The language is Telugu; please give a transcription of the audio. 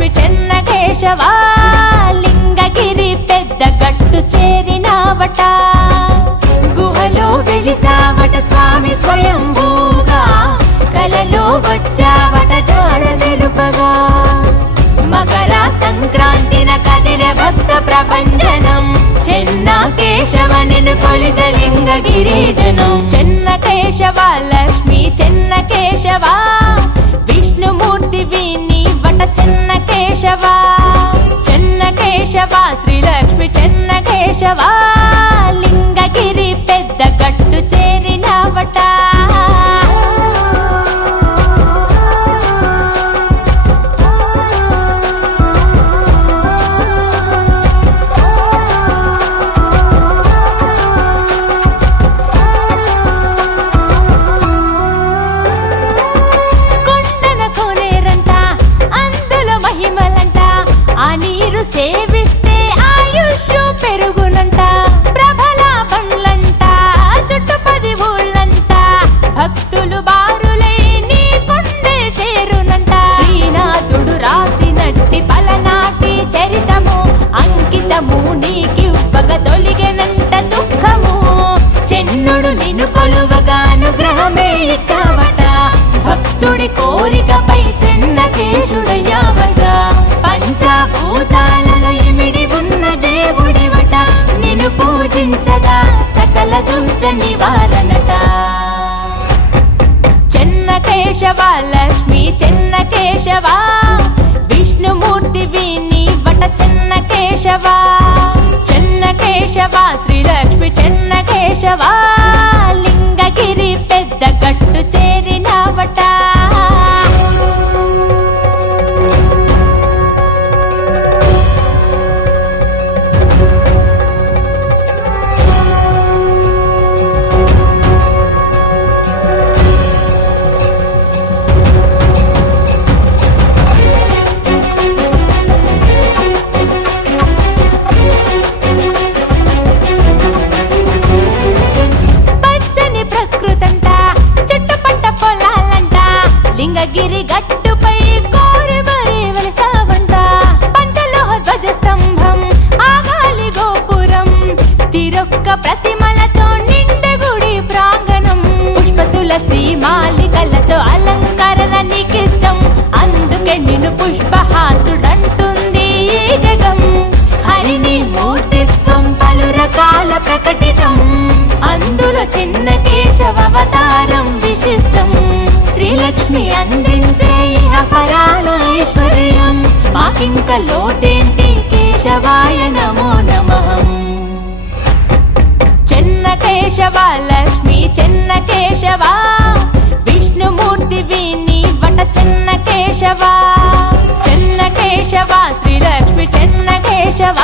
శ్రీలక్ష్మి చెన్నకేశవ లింగగిరి పెద్ద గట్టు చేరినావట గుహలో వెలిసావట స్వామి స్వయంభూగా కలలో వచ్చావట జాడ తెలుపగా మకర సంక్రాంతిన కదిలే భక్త ప్రపంచనం చెన్నకేశవ నిన్ను కొలిత లింగగిరిజనం చెన్నకేశవ లక్ష్మి చెన్నకేశవ విష్ణుమూర్తి విని వట చెన్నకేశవ చెన్నకేశవ శ్రీలక్ష్మి చెన్నకేశవ లింగగిరి పెద్ద గట్టు చేరినావట సేవిస్తే ఆయుష్ పెరుగునంట ప్రభల బండ్లంట చుట్టుపది ఊళ్ళంట భక్తులు బారులై నీ కొండే చేరునంట శ్రీనాథుడు రాసినట్టి పలనాటి చరితము అంకితము నీకివ్వగ తొలిగెనంట దుఃఖము చెన్నుడు నిన్ను కొలువగా అనుగ్రహమే ఇచ్చావట భక్తుడి కోరికపై చెన్నకేశుడయ్యావట పంచభూతాలలో ఇమిడి ఉన్న దేవుడివట నిన్ను పూజించగా సకల దుష్ట నివారణట చెన్నకేశవ లక్ష్మి చెన్నకేశవ విష్ణుమూర్తి విని వట చెన్నకేశవ చెన్నకేశవ శ్రీలక్ష్మి చెన్నకేశవ లింగగిరి పెద్ద గట్టు చేరినావట లింగగిరి గట్టుపై కోరి మరీ వెలిసావంట పంచలోహ ధ్వజ స్తంభం ఆగాలి గోపురం తిరొక్క ప్రతిమలతో నిండు గుడి ప్రాంగణం పుష్ప తులసి మాలికలతో అలంకరణ నీకిష్టం అందుకే నిన్ను పుష్పహాసుడంటుంది ఈ జగం హరిని మూర్తిత్వం పలు రకాల ప్రకటితం అందులో చెన్నకేశవ అవతారం విశిష్టం శ్రీలక్ష్మి అందించే ఇహపరాల ఐశ్వర్యం మాకింక లోటేంటి కేశవాయ నమో నమః చెన్నకేశవ లక్ష్మి చెన్నకేశవ విష్ణుమూర్తి విని వట చెన్నకేశవ చెన్నకేశవ శ్రీలక్ష్మి చెన్నకేశవ